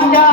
পূজা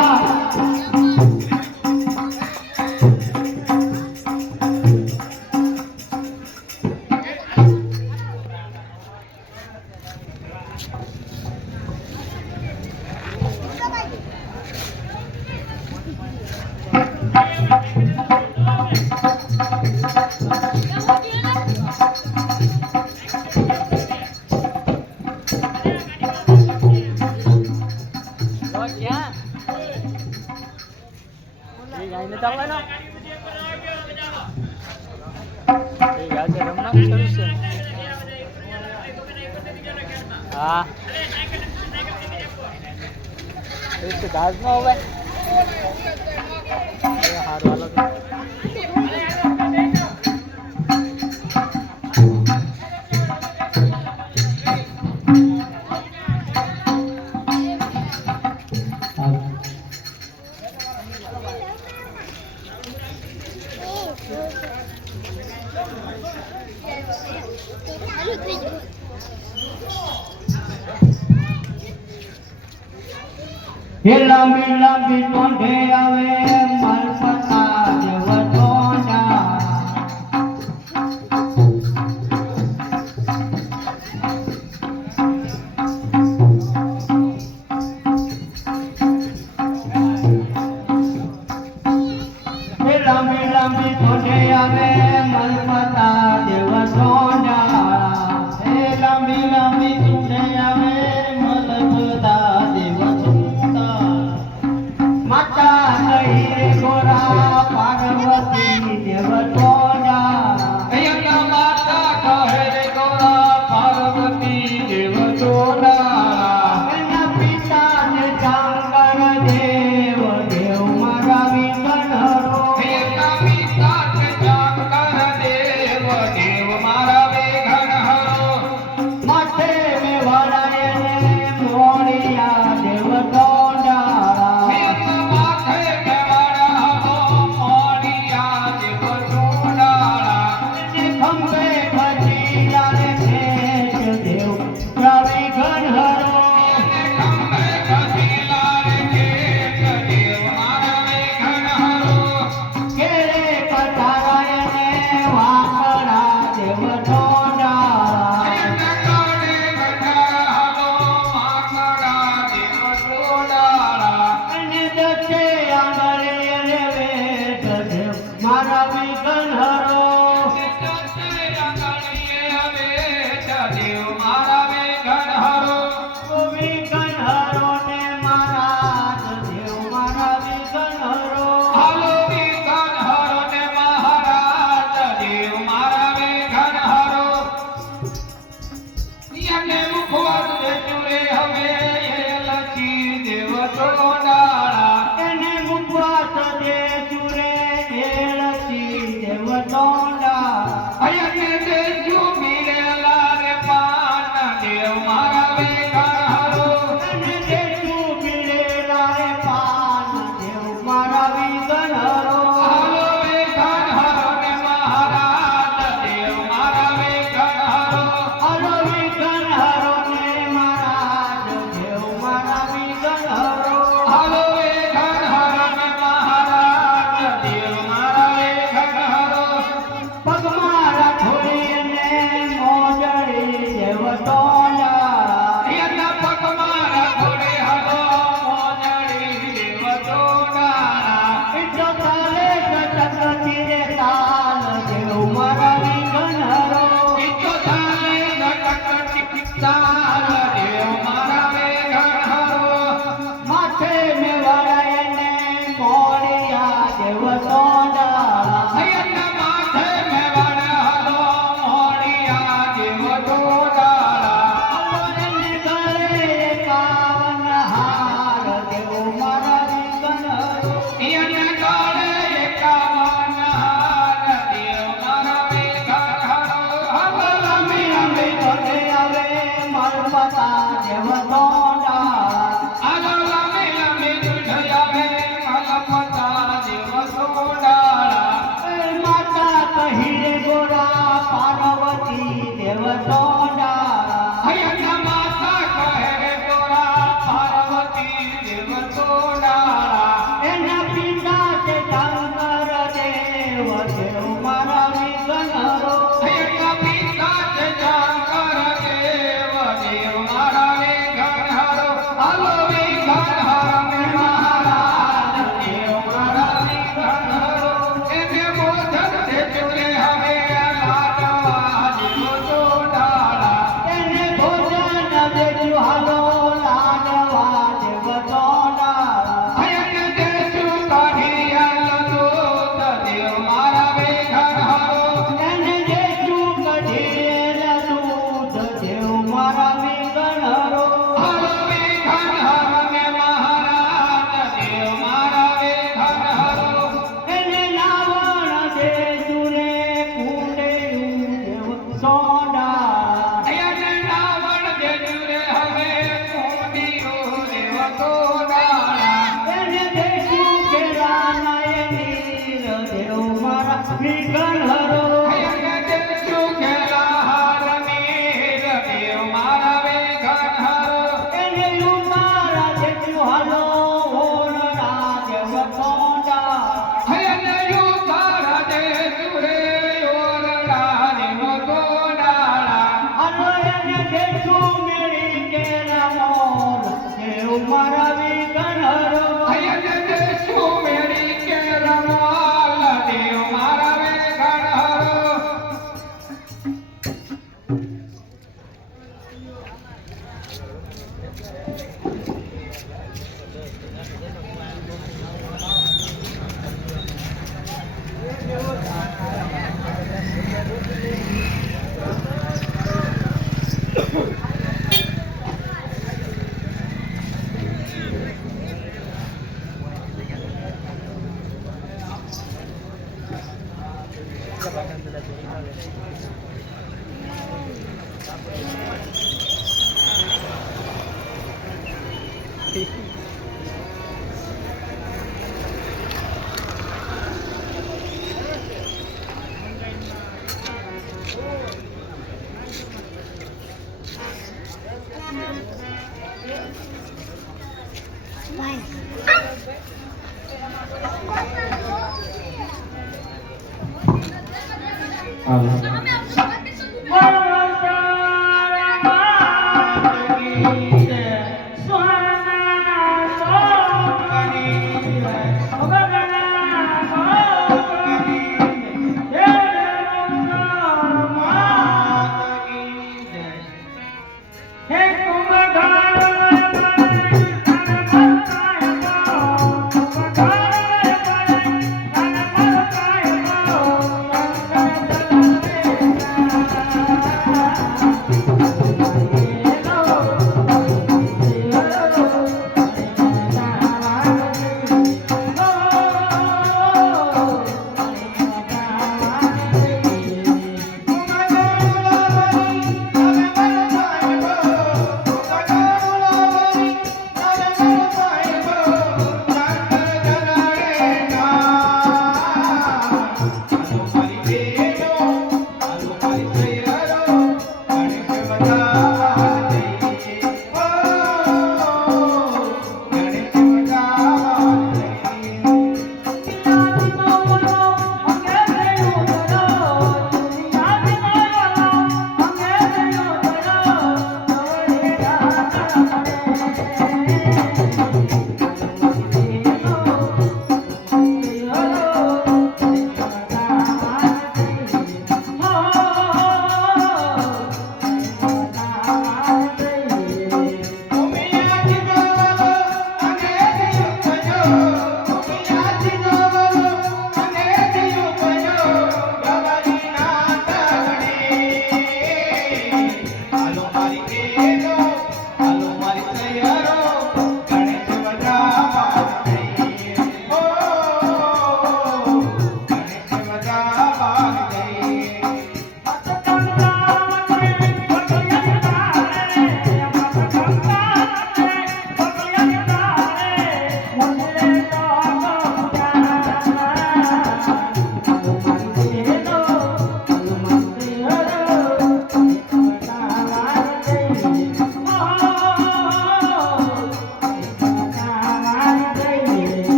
તમિળ મિથુને આવે મલમતા દેવ સોન 바바 대왕 મારા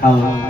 Hello.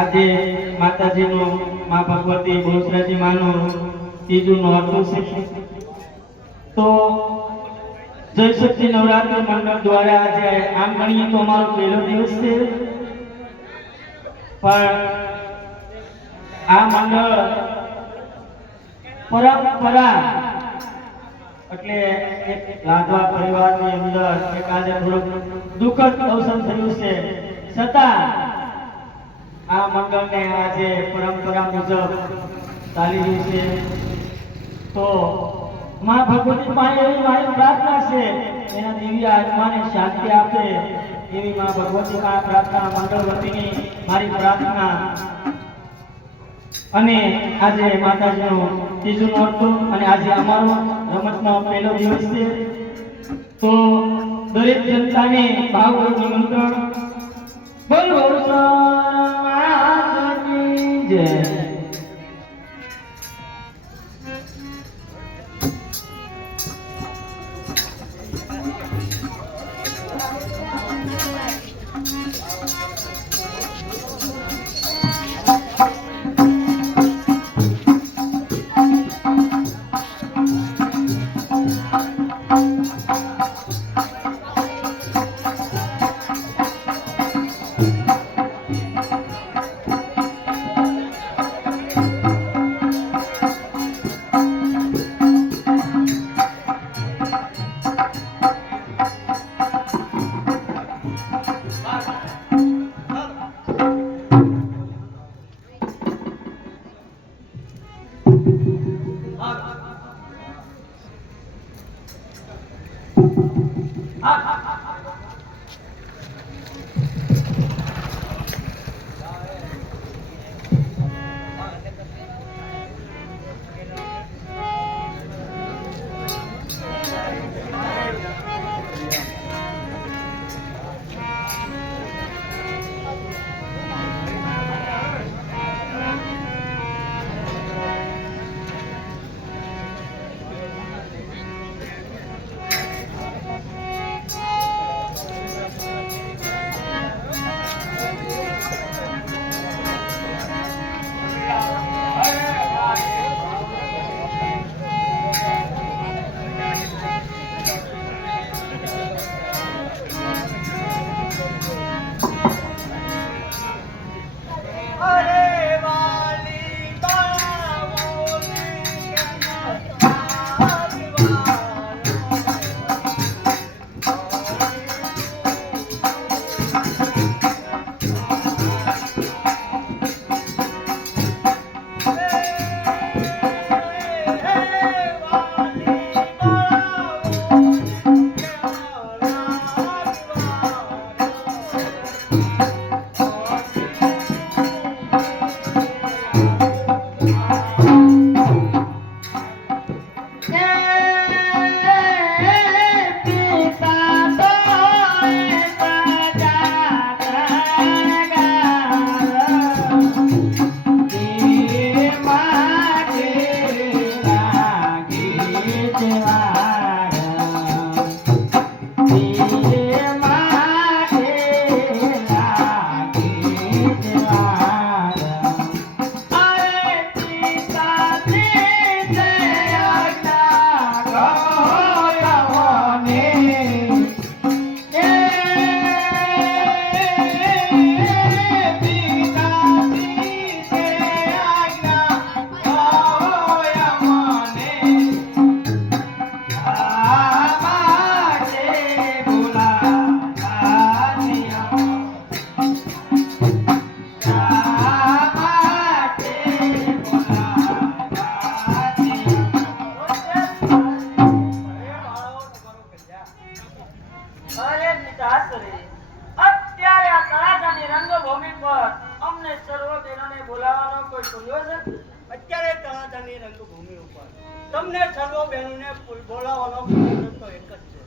આજે માતાજીનો મા ભગવતી બહુચરાજી માનો ત્રીજું નોરતું છે. તો જય શક્તિ નવરાત્ર મંડળ દ્વારા આજે આમ ગણીએ તો અમારો પહેલો દિવસ છે. પણ આ મંડળ પરંપરા. એટલે એક પરિવાર પરિવારની અંદર એક આજે થોડુંક દુઃખદ અવસાન થયું છે. છતાં આ મંડળને આજે પરંપરા મુજબ ચાલી રહ્યું છે. તો મા ભગવતી પાસે એવી મારી પ્રાર્થના છે, એના દિવ્ય આત્માને શાંતિ આપે એવી મા ભગવતી માં પ્રાર્થના મંડળ વતીની મારી પ્રાર્થના. અને આજે માતાજીનું ત્રીજું નોરતું અને આજે અમારો રમતનો પહેલો દિવસ છે. તો દરેક જનતાને ભાવપૂર્વક નિમંત્રણ. બોલ માતાની જય. અમને સર્વ બહેનોને બોલાવવાનો પ્રયત્ન તો એક જ છે.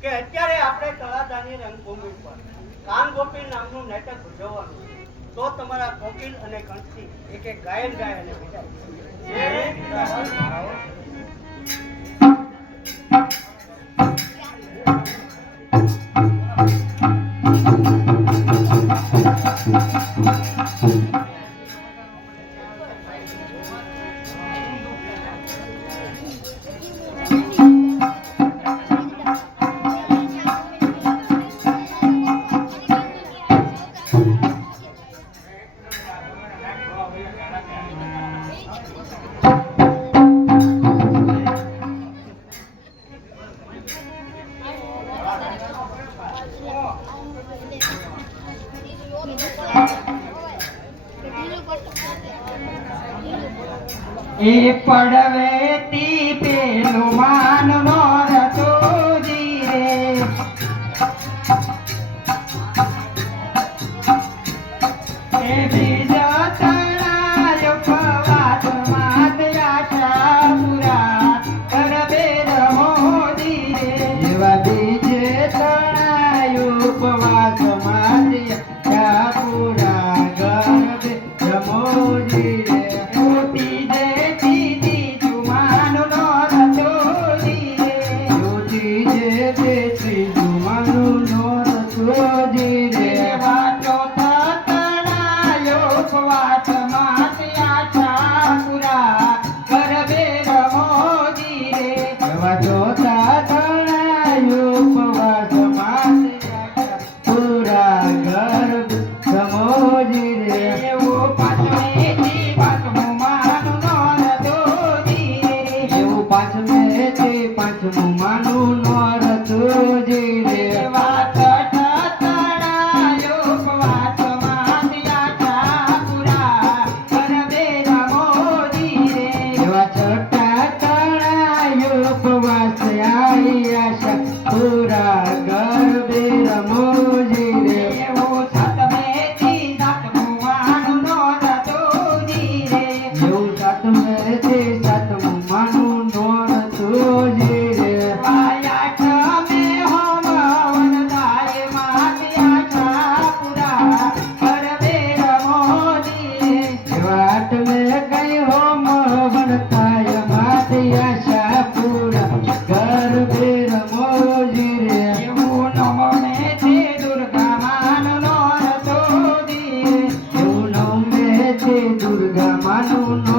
કે અત્યારે આપણે તળાજાની રંગભૂમિ પર કાન ગોપીલ નામનું નાટક ભજવવાનું તો તમારા કોકિલ અને કંઠી એક એક ગાયન ગાય અને વિદાય I don't know.